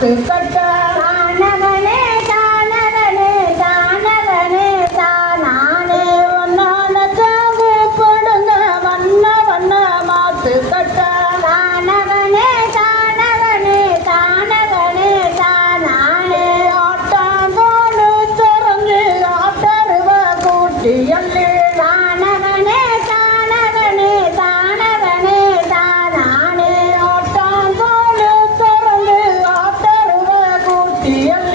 pensar члены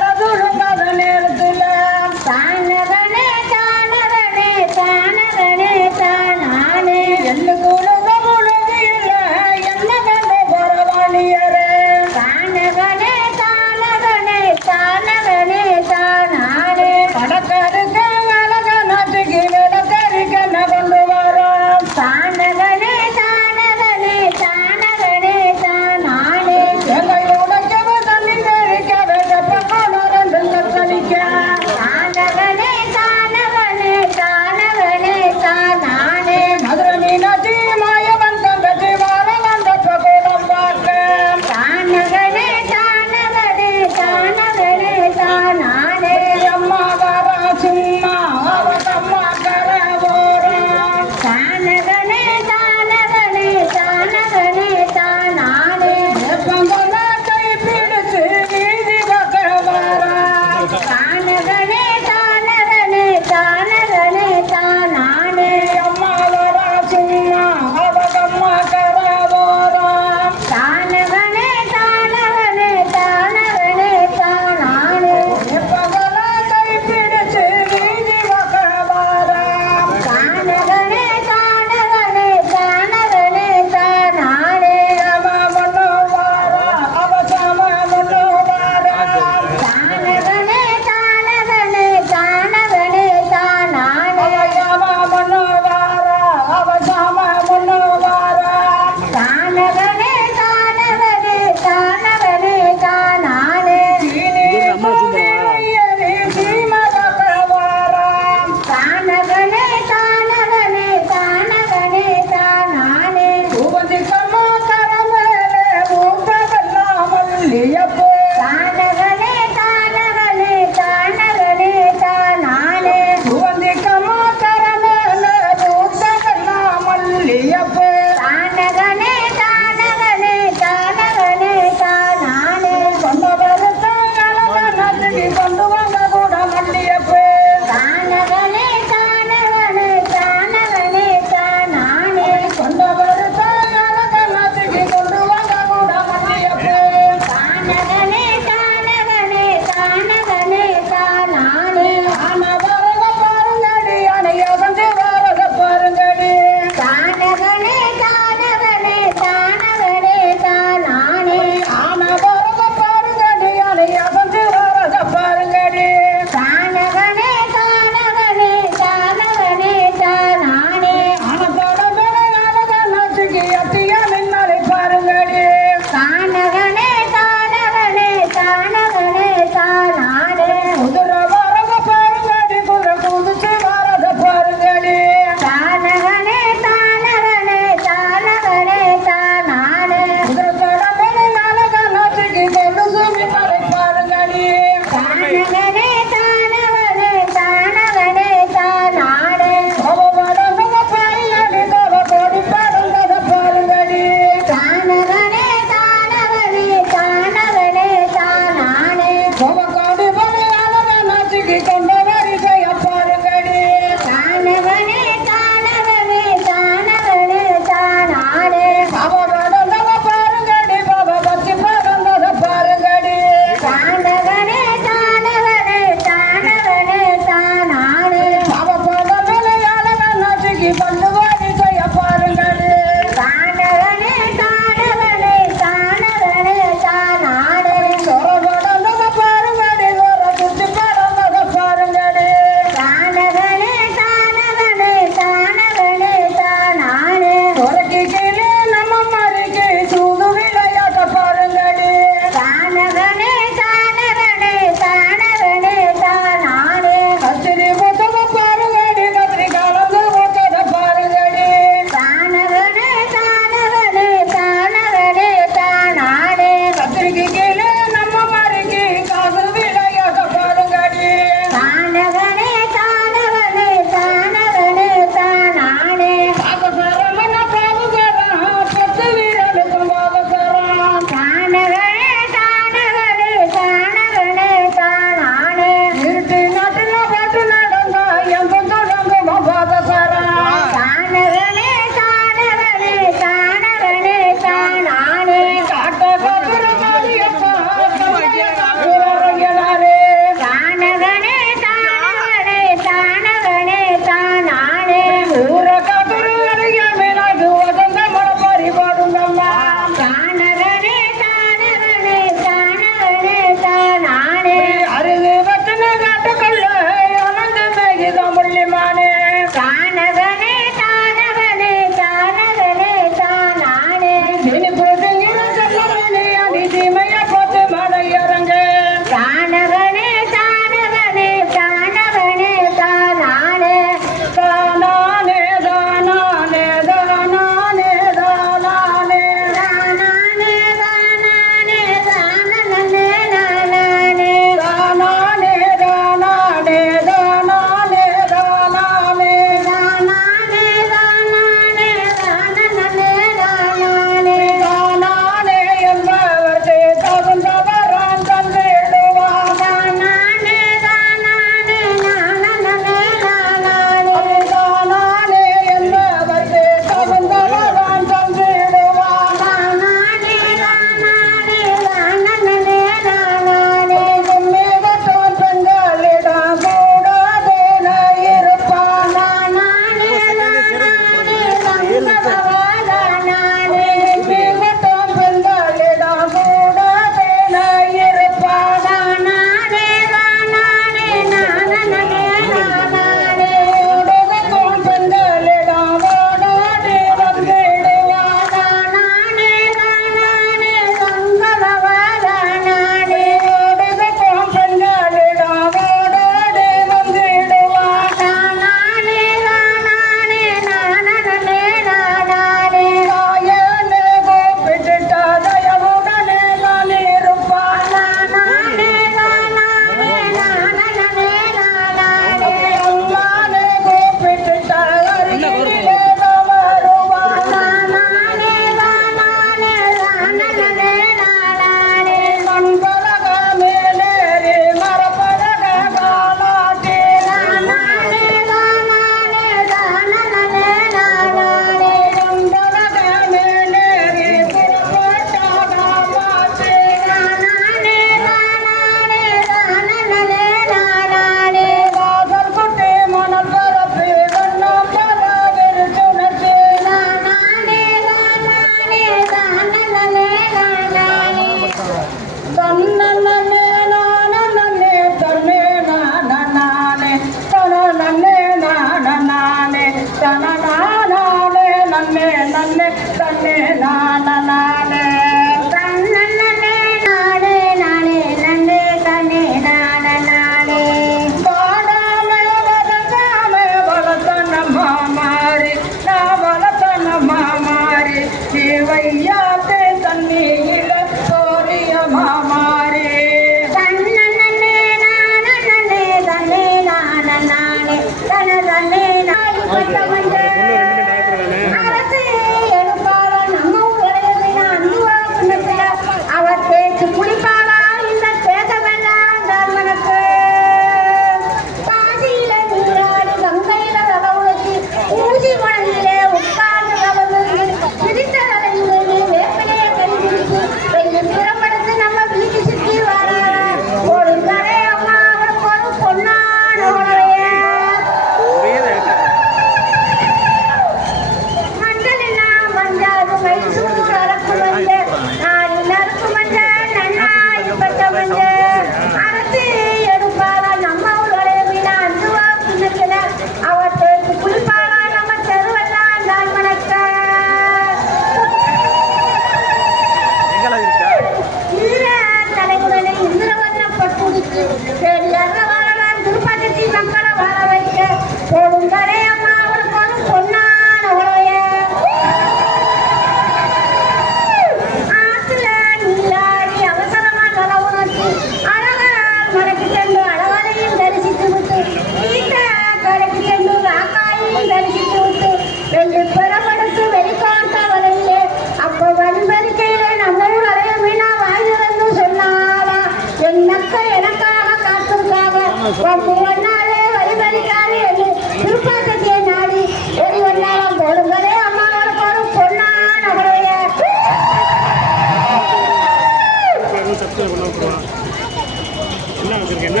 என்ன வச்சிருக்க என்ன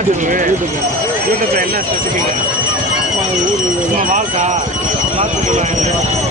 யூடியூப் யூடியூப்ல என்ன ஸ்பெசிஃபிக்கா வாழ்க்கா? வாழ்த்துக்கலாம்